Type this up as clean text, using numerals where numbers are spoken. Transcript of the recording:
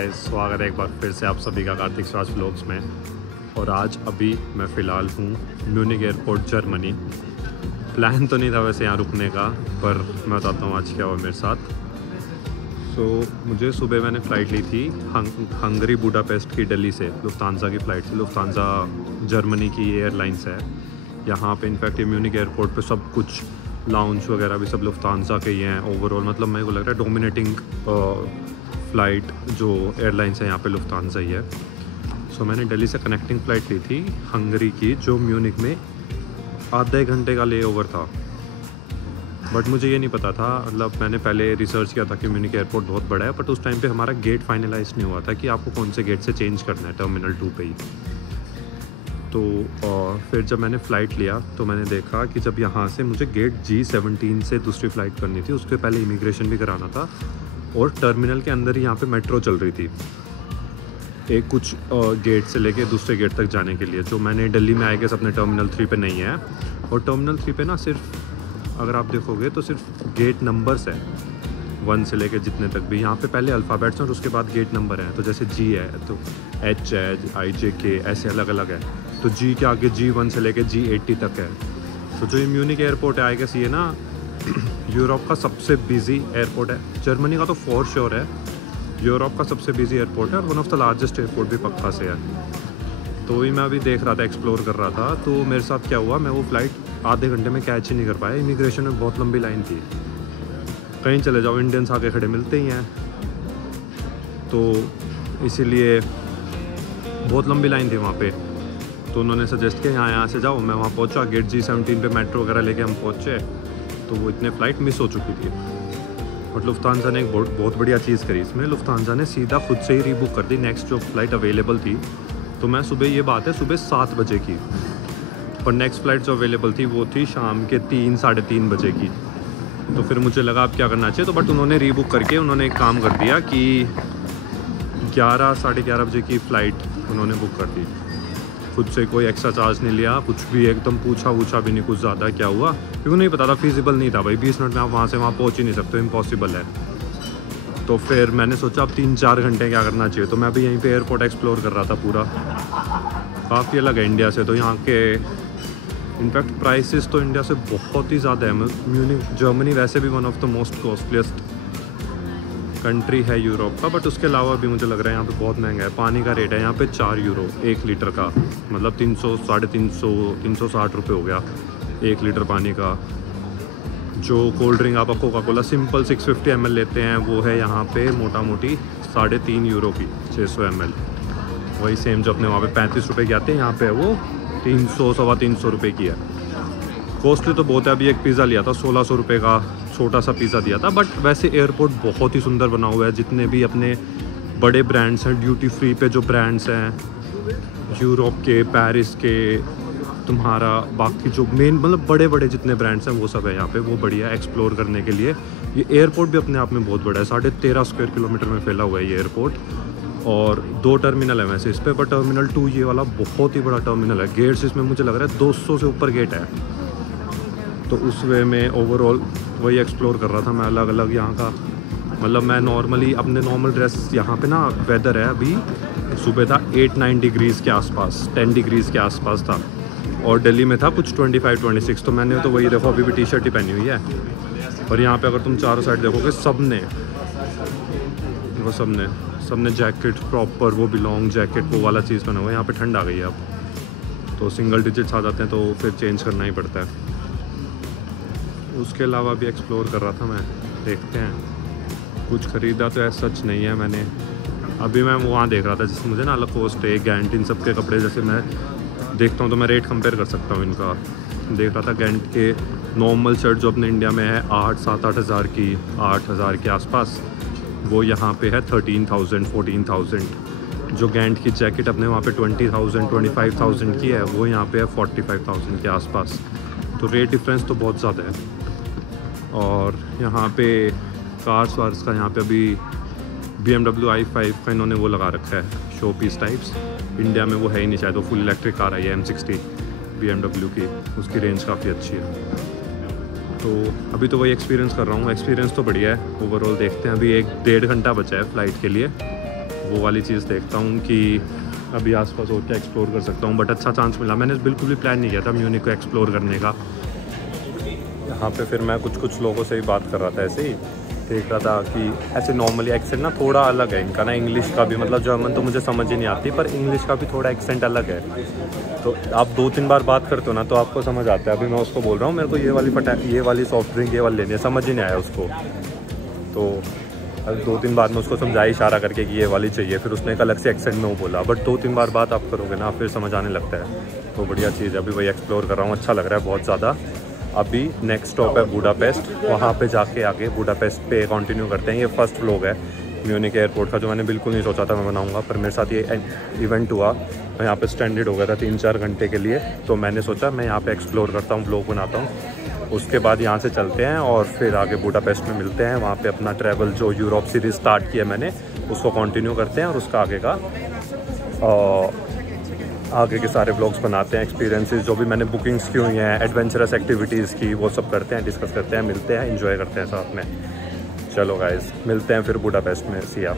Guys, स्वागत है एक बार फिर से आप सभी का कार्तिक स्वाज व्लॉग्स में। और आज अभी मैं फ़िलहाल हूँ म्यूनिक एयरपोर्ट जर्मनी। प्लान तो नहीं था वैसे यहाँ रुकने का, पर मैं बताता हूँ आज क्या हुआ मेरे साथ। मुझे सुबह मैंने फ़्लाइट ली थी हंगरी बुडापेस्ट की दिल्ली से, लुफ्तांसा की फ़्लाइट से। लुफ्तांसा जर्मनी की एयरलाइंस है। यहाँ पे इनफैक्ट ये म्यूनिक एयरपोर्ट पे सब कुछ लाउंज वगैरह भी सब लुफ्तांसा के ही हैं। ओवरऑल मतलब मेरे को लग रहा है डोमिनेटिंग फ़्लाइट जो एयरलाइंस है यहाँ पे लुफ्तांसा ही है। मैंने दिल्ली से कनेक्टिंग फ़्लाइट ली थी हंगरी की, जो म्यूनिक में आधे घंटे का ले ओवर था। बट मुझे ये नहीं पता था, मतलब मैंने पहले रिसर्च किया था कि म्यूनिक एयरपोर्ट बहुत बड़ा है, बट उस टाइम पे हमारा गेट फाइनलाइज नहीं हुआ था कि आपको कौन से गेट से चेंज करना है टर्मिनल 2 पे ही। तो फिर जब मैंने फ़्लाइट लिया तो मैंने देखा कि जब यहाँ से मुझे गेट G17 से दूसरी फ़्लाइट करनी थी, उसके पहले इमिग्रेशन भी कराना था, और टर्मिनल के अंदर ही यहाँ पे मेट्रो चल रही थी एक कुछ गेट से लेके दूसरे गेट तक जाने के लिए, जो मैंने दिल्ली में आएगा अपने टर्मिनल 3 पे नहीं है। और टर्मिनल 3 पे ना सिर्फ अगर आप देखोगे तो सिर्फ गेट नंबर्स है 1 से लेके जितने तक भी। यहाँ पे पहले अल्फ़ाबेट्स हैं और उसके बाद गेट नंबर हैं। तो जैसे G है तो H है, IJK ऐसे अलग अलग है। तो G के आगे G1 से लेके G80 तक है। तो जो ये म्यूनिक एयरपोर्ट है आएगा ये ना यूरोप का सबसे बिजी एयरपोर्ट है। जर्मनी का तो फॉर श्योर है, यूरोप का सबसे बिजी एयरपोर्ट है और one of the largest airport भी पक्का से है। तो वही मैं अभी देख रहा था, एक्सप्लोर कर रहा था। तो मेरे साथ क्या हुआ, मैं वो फ़्लाइट आधे घंटे में कैच ही नहीं कर पाया। इमिग्रेशन में बहुत लंबी लाइन थी, कहीं चले जाओ इंडियंस आगे खड़े मिलते ही हैं, तो इसीलिए बहुत लंबी लाइन थी वहाँ पे। तो उन्होंने सजेस्ट किया यहाँ से जाओ। मैं वहाँ पहुँचा, गेट G17 पे मेट्रो वगैरह लेके हम पहुँचे, तो वो इतने फ़्लाइट मिस हो चुकी थी। और लुफ्तांसा ने एक बहुत बढ़िया चीज़ करी इसमें, लुफ्तांसा ने सीधा खुद से ही रीबुक कर दी नेक्स्ट जो फ़्लाइट अवेलेबल थी। तो मैं सुबह, ये बात है सुबह 7 बजे की, पर नेक्स्ट फ़्लाइट जो अवेलेबल थी वो थी शाम के 3 साढ़े 3 बजे की। तो फिर मुझे लगा अब क्या करना चाहिए, तो बट उन्होंने रीबुक करके उन्होंने एक काम कर दिया कि 11 साढ़े 11 बजे की फ़्लाइट उन्होंने बुक कर दी। खुद से कोई एक्स्ट्रा चार्ज नहीं लिया, कुछ भी, एकदम पूछा भी नहीं कुछ ज़्यादा क्या हुआ, क्योंकि नहीं पता था, फिजिबल नहीं था भाई। 20 मिनट में आप वहाँ से वहाँ पहुँच ही नहीं सकते, इम्पॉसिबल है। तो फिर मैंने सोचा अब 3-4 घंटे क्या करना चाहिए। तो मैं भी यहीं पे एयरपोर्ट एक्सप्लोर कर रहा था पूरा। काफ़ी अलग है इंडिया से, तो यहाँ के इनफैक्ट प्राइसेस तो इंडिया से बहुत ही ज़्यादा है। म्यूनिक जर्मनी वैसे भी one of the most costliest country है यूरोप का, बट उसके अलावा भी मुझे लग रहा है यहाँ पे बहुत महंगा है। पानी का रेट है यहाँ पे 4 यूरो 1 लीटर का, मतलब 300 साढ़े 300 360 रुपये हो गया 1 लीटर पानी का। जो कोल्ड ड्रिंक आप कोका कोला सिंपल 650 ml लेते हैं, वो है यहाँ पे मोटा मोटी 3.5 यूरो की 600 ml। वही सेम जो अपने वहाँ पे 35 रुपये की आते हैं, यहाँ पे वो 300 सवा 300 रुपये की है। कॉस्टली तो बहुत है। अभी एक पिज़्ज़ा लिया था 1600 रुपये का, छोटा सा पिज़्ज़ा दिया था। बट वैसे एयरपोर्ट बहुत ही सुंदर बना हुआ है। जितने भी अपने बड़े ब्रांड्स हैं, ड्यूटी फ्री पे जो ब्रांड्स हैं यूरोप के, पेरिस के, तुम्हारा बाकी जो मेन मतलब बड़े बड़े जितने ब्रांड्स हैं वो सब है यहाँ पे। वो बढ़िया एक्सप्लोर करने के लिए। ये एयरपोर्ट भी अपने आप में बहुत बड़ा है, 13.5 स्क्वायर किलोमीटर में फैला हुआ है ये एयरपोर्ट। और 2 टर्मिनल है वैसे इस पर, बट टर्मिनल 2 ये वाला बहुत ही बड़ा टर्मिनल है। गेट्स इसमें मुझे लग रहा है 200 से ऊपर गेट है। तो उस वे में ओवरऑल वही एक्सप्लोर कर रहा था मैं, अलग अलग यहाँ का। मतलब मैं नॉर्मली अपने नॉर्मल ड्रेस, यहाँ पे ना वेदर है अभी, सुबह था 8-9 डिग्रीज़ के आसपास, 10 डिग्रीज़ के आसपास था, और दिल्ली में था कुछ 25-26। तो मैंने तो वही देखो अभी भी टी-शर्ट ही पहनी हुई है। और यहाँ पे अगर तुम चारों साइड देखोगे सबने जैकेट प्रॉपर, वो भी लॉन्ग जैकेट वो वाला चीज़ पहना हुआ है। यहाँ पे ठंड आ गई है अब, तो सिंगल डिजिट्स आ जाते हैं तो फिर चेंज करना ही पड़ता है। उसके अलावा भी एक्सप्लोर कर रहा था मैं, देखते हैं। कुछ ख़रीदा तो ऐसा सच नहीं है मैंने। अभी मैं वहाँ देख रहा था जिसमें मुझे ना लकोस्ट है, गैंट, इन सब के कपड़े जैसे मैं देखता हूँ तो मैं रेट कंपेयर कर सकता हूँ इनका। देख रहा था गैंट के नॉर्मल शर्ट जो अपने इंडिया में है 8-7-8 हज़ार की, 8 हज़ार के आसपास, वो यहाँ पे है 13,000 14,000। जो गैंट की जैकेट अपने वहाँ पे 20,000 25,000 की है, वो यहाँ पे है 45,000 के आसपास। तो रेट डिफरेंस तो बहुत ज़्यादा है। और यहाँ पे कार्स वार्स का, यहाँ पे अभी BMW i5 का इन्होंने वो लगा रखा है शो पीस टाइप्स। इंडिया में वो है ही नहीं शायद, वो फुल इलेक्ट्रिक कार है ये M60 BMW की, उसकी रेंज काफ़ी अच्छी है। तो अभी तो वही एक्सपीरियंस कर रहा हूँ। एक्सपीरियंस तो बढ़िया है ओवरऑल। देखते हैं, अभी 1-1.5 घंटा बचा है फ़्लाइट के लिए। वो वाली चीज़ देखता हूँ कि अभी आसपास और क्या एक्सप्लोर कर सकता हूँ। बट अच्छा चांस मिला, मैंने बिल्कुल भी प्लान नहीं किया था म्यूनिख को एक्सप्लोर करने का। यहाँ पे फिर मैं कुछ लोगों से ही बात कर रहा था, ऐसे ही देख रहा था कि ऐसे नॉर्मली एक्सेंट ना थोड़ा अलग है इनका ना, इंग्लिश का भी, मतलब जर्मन तो मुझे समझ ही नहीं आती, पर इंग्लिश का भी थोड़ा एक्सेंट अलग है। तो आप 2-3 बार बात करते हो ना तो आपको समझ आता है। अभी मैं उसको बोल रहा हूँ मेरे को ये वाली सॉफ्ट ड्रिंक ये वाली लेनी है, समझ ही नहीं आया उसको। तो 2-3 बार में उसको समझाया इशारा करके कि ये वाली चाहिए, फिर उसने एक अलग से एक्सेंट में वो बोला। बट 2-3 बार बात आप करोगे ना फिर समझ आने लगता है। तो बढ़िया चीज़ है, अभी वही एक्सप्लोर कर रहा हूँ, अच्छा लग रहा है बहुत ज़्यादा। अभी नेक्स्ट स्टॉप है बुडापेस्ट, वहाँ पे जाके आगे बुडापेस्ट पे कंटिन्यू करते हैं। ये फर्स्ट व्लॉग है म्यूनिख एयरपोर्ट का, जो मैंने बिल्कुल नहीं सोचा था मैं बनाऊँगा, पर मेरे साथ ये इवेंट हुआ। मैं यहाँ पे स्टैंडर्ड हो गया था 3-4 घंटे के लिए, तो मैंने सोचा मैं यहाँ पे एक्सप्लोर करता हूँ, व्लॉग बनाता हूँ। उसके बाद यहाँ से चलते हैं और फिर आगे बुडापेस्ट में मिलते हैं। वहाँ पे अपना ट्रैवल जो यूरोप सीरीज़ स्टार्ट किया मैंने उसको कंटिन्यू करते हैं, और उसका आगे के सारे व्लॉग्स बनाते हैं। एक्सपीरियंसेस जो भी मैंने बुकिंग्स की हुई हैं, एडवेंचरस एक्टिविटीज़ की, वो सब करते हैं, डिस्कस करते हैं, मिलते हैं, एंजॉय करते हैं साथ में। चलो गाइस, मिलते हैं फिर बुडापेस्ट में। सी या।